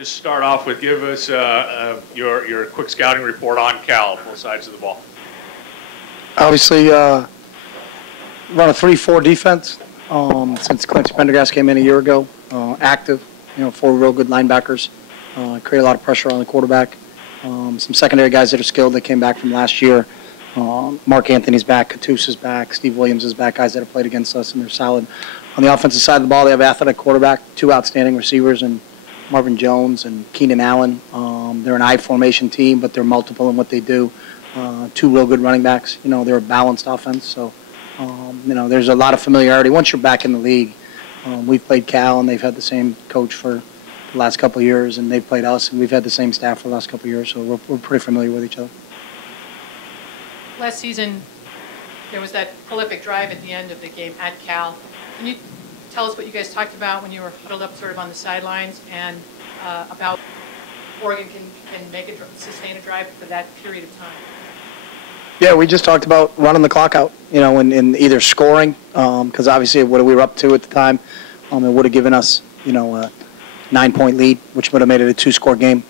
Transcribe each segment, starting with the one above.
Just start off with give us your quick scouting report on Cal, both sides of the ball. Obviously, run a 3-4 defense since Clancy Pendergast came in a year ago. Active, 4 real good linebackers. Create a lot of pressure on the quarterback. Some secondary guys that are skilled that came back from last year. Mark Anthony's back, Katusa's back, Steve Williams is back, guys that have played against us, and they're solid. On the offensive side of the ball, they have athletic quarterback, 2 outstanding receivers, and Marvin Jones and Keenan Allen. They're an I formation team, but they're multiple in what they do. 2 real good running backs. They're a balanced offense. So, there's a lot of familiarity. Once you're back in the league, we've played Cal, and they've had the same coach for the last couple of years, and they've played us, and we've had the same staff for the last couple of years. So we're pretty familiar with each other. Last season, there was that prolific drive at the end of the game at Cal. Can you tell us what you guys talked about when you were huddled up sort of on the sidelines, and about Oregon can sustain a drive for that period of time? Yeah, we just talked about running the clock out, in either scoring, because obviously what we were up to at the time, it would have given us, a 9-point lead, which would have made it a 2-score game,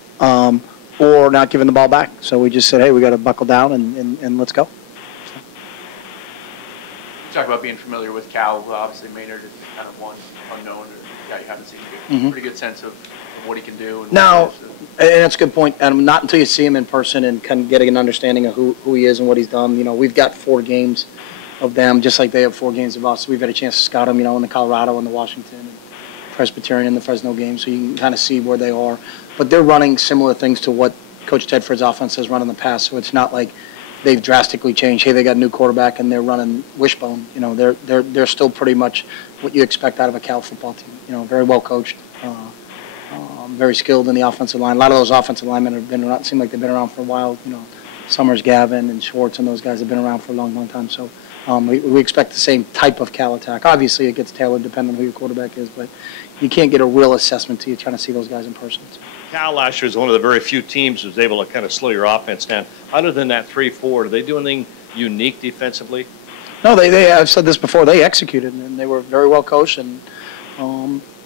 or not giving the ball back. So we just said, hey, we got to buckle down and let's go. You talk about being familiar with Cal. Obviously, Maynard is kind of one unknown, or guy you haven't seen. Pretty good sense of what he can do. And no, and that's a good point. And not until you see him in person and kind of getting an understanding of who he is and what he's done. We've got 4 games of them, just like they have 4 games of us. We've had a chance to scout them, in the Colorado and the Washington and Presbyterian and the Fresno games, so you can kind of see where they are. But they're running similar things to what Coach Tedford's offense has run in the past, so it's not like they've drastically changed. Hey, they got a new quarterback and they're running wishbone. They're still pretty much what you expect out of a Cal football team. Very well coached, very skilled in the offensive line. A lot of those offensive linemen have been around. Seem like they've been around for a while. Summers, Gavin, and Schwartz, and those guys have been around for a long, long time. So we expect the same type of Cal attack. Obviously, it gets tailored depending on who your quarterback is, but you can't get a real assessment till you're trying to see those guys in person. So. Cal last year is one of the very few teams who was able to kind of slow your offense down. Other than that 3-4, do they do anything unique defensively? No, they I've said this before. They executed, and they were very well coached, and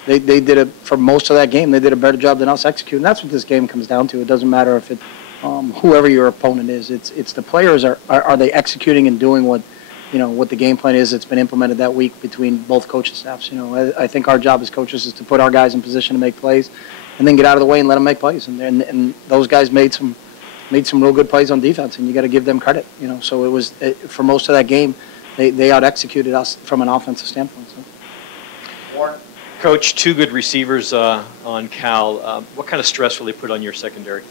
they did it for most of that game. They did a better job than us executing. That's what this game comes down to. It doesn't matter if it whoever your opponent is. It's the players are they executing and doing what what the game plan is that's been implemented that week between both coaching staffs. I think our job as coaches is to put our guys in position to make plays, and then get out of the way and let them make plays. And those guys made some real good plays on defense, and you got to give them credit. So it was for most of that game, they out executed us from an offensive standpoint. So. Warren. Coach, 2 good receivers on Cal. What kind of stress will they put on your secondary?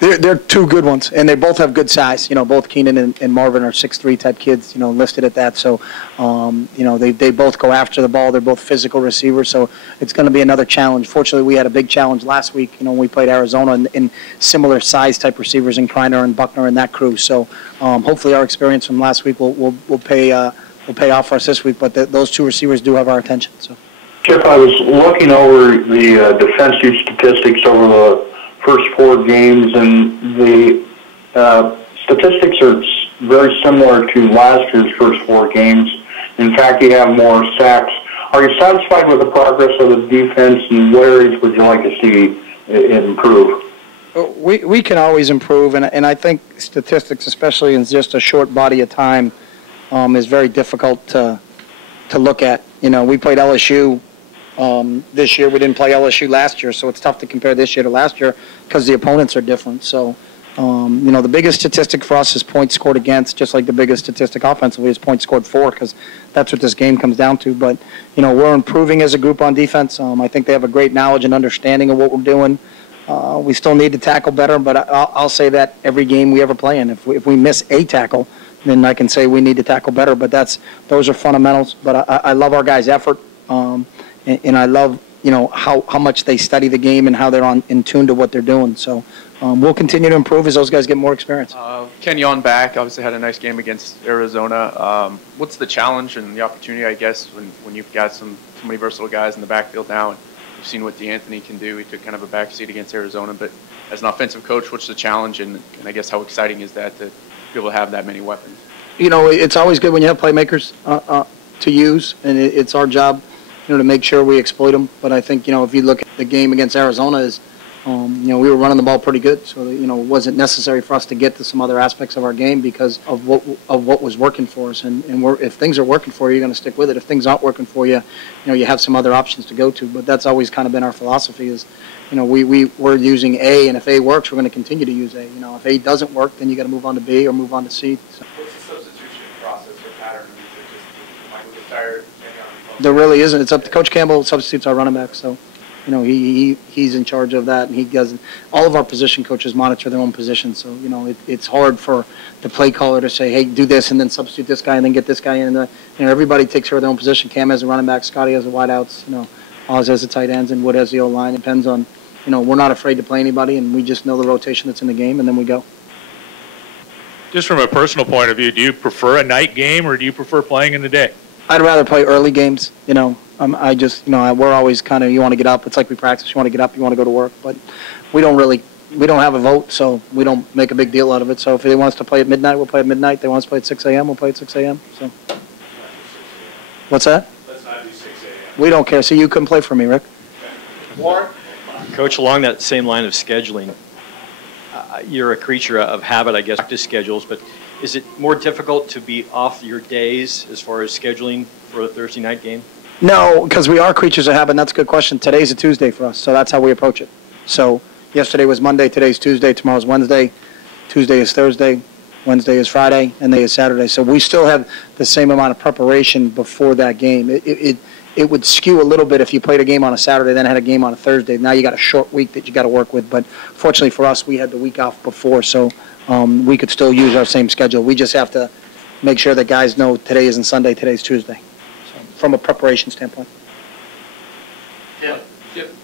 They're 2 good ones, and they both have good size. Both Keenan and Marvin are 6'3" type kids, listed at that. So, they both go after the ball. They're both physical receivers, so it's going to be another challenge. Fortunately, we had a big challenge last week, when we played Arizona, in similar size type receivers in Kreiner and Buckner and that crew. So, hopefully our experience from last week will pay off for us this week, but those 2 receivers do have our attention. So. Chip, I was looking over the defensive statistics over the first 4 games, and the statistics are very similar to last year's first 4 games. In fact, you have more sacks. Are you satisfied with the progress of the defense, and what areas would you like to see it improve? We can always improve, and I think statistics, especially in just a short body of time, is very difficult to look at. We played LSU this year. We didn't play LSU last year, so it's tough to compare this year to last year because the opponents are different. So, the biggest statistic for us is points scored against, just like the biggest statistic offensively is points scored for, because that's what this game comes down to. But, we're improving as a group on defense. I think they have a great knowledge and understanding of what we're doing. We still need to tackle better, but I'll say that every game we ever play in. If we miss a tackle, then I can say we need to tackle better. But those are fundamentals. But I love our guys' effort. And I love, how much they study the game and how they're in tune to what they're doing. So we'll continue to improve as those guys get more experience. Kenyon back, obviously had a nice game against Arizona. What's the challenge and the opportunity, I guess, when you've got so many versatile guys in the backfield now, and you've seen what DeAnthony can do. He took kind of a backseat against Arizona, but as an offensive coach, what's the challenge, and I guess how exciting is that to be able to have that many weapons? It's always good when you have playmakers to use, and it's our job to make sure we exploit them. But I think, if you look at the game against Arizona, is We were running the ball pretty good, so it wasn't necessary for us to get to some other aspects of our game because of what was working for us. And if things are working for you, you're going to stick with it. If things aren't working for you, you have some other options to go to. But that's always kind of been our philosophy is, we're using A, and if A works, we're going to continue to use A. If A doesn't work, then you got to move on to B or move on to C. So. What's the substitution process or pattern? Michael get tired, There really isn't. It's up to Coach Campbell. Substitutes our running back, so. He's in charge of that, and he does. All of our position coaches monitor their own position, so it's hard for the play caller to say, "Hey, do this," and then substitute this guy, and then get this guy in. And everybody takes care of their own position. Cam has a running back, Scotty has the wideouts, Oz has the tight ends, and Wood has the O line. It depends on, we're not afraid to play anybody, and we just know the rotation that's in the game, and then we go. Just from a personal point of view, do you prefer a night game or do you prefer playing in the day? I'd rather play early games, I just, we're always kind of, you want to get up. It's like we practice. You want to get up, you want to go to work. But we don't have a vote, so we don't make a big deal out of it. So if they want us to play at midnight, we'll play at midnight. They want us to play at 6 a.m., we'll play at 6 a.m. So. What's that? Let's not do 6 a.m. We don't care. See, you couldn't play for me, Rick. Warren? Coach, along that same line of scheduling, you're a creature of habit, I guess, practice schedules, but is it more difficult to be off your days as far as scheduling for a Thursday night game? No, because we are creatures of habit, and that's a good question. Today's a Tuesday for us, so that's how we approach it. So yesterday was Monday, today's Tuesday, tomorrow's Wednesday, Tuesday is Thursday, Wednesday is Friday, and Monday is Saturday. So we still have the same amount of preparation before that game. It would skew a little bit if you played a game on a Saturday, then had a game on a Thursday. Now you got a short week that you got to work with. But fortunately for us, we had the week off before, so we could still use our same schedule. We just have to make sure that guys know today isn't Sunday, today's Tuesday, so, from a preparation standpoint. Chip,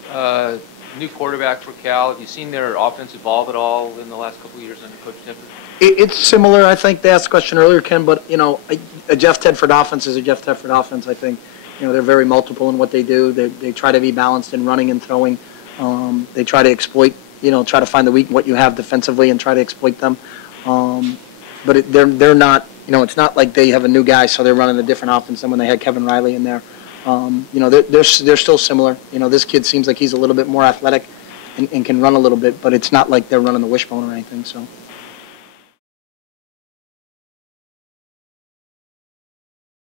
new quarterback for Cal. Have you seen their offense evolve at all in the last couple of years under Coach Tedford? It's similar. I think they asked the question earlier, Ken, but, a Jeff Tedford offense is a Jeff Tedford offense, I think. They're very multiple in what they do. They try to be balanced in running and throwing. They try to exploit, try to find the weak, what you have defensively and try to exploit them. But they're not, it's not like they have a new guy, so they're running a different offense than when they had Kevin Riley in there. They're still similar. This kid seems like he's a little bit more athletic and can run a little bit, but it's not like they're running the wishbone or anything, so.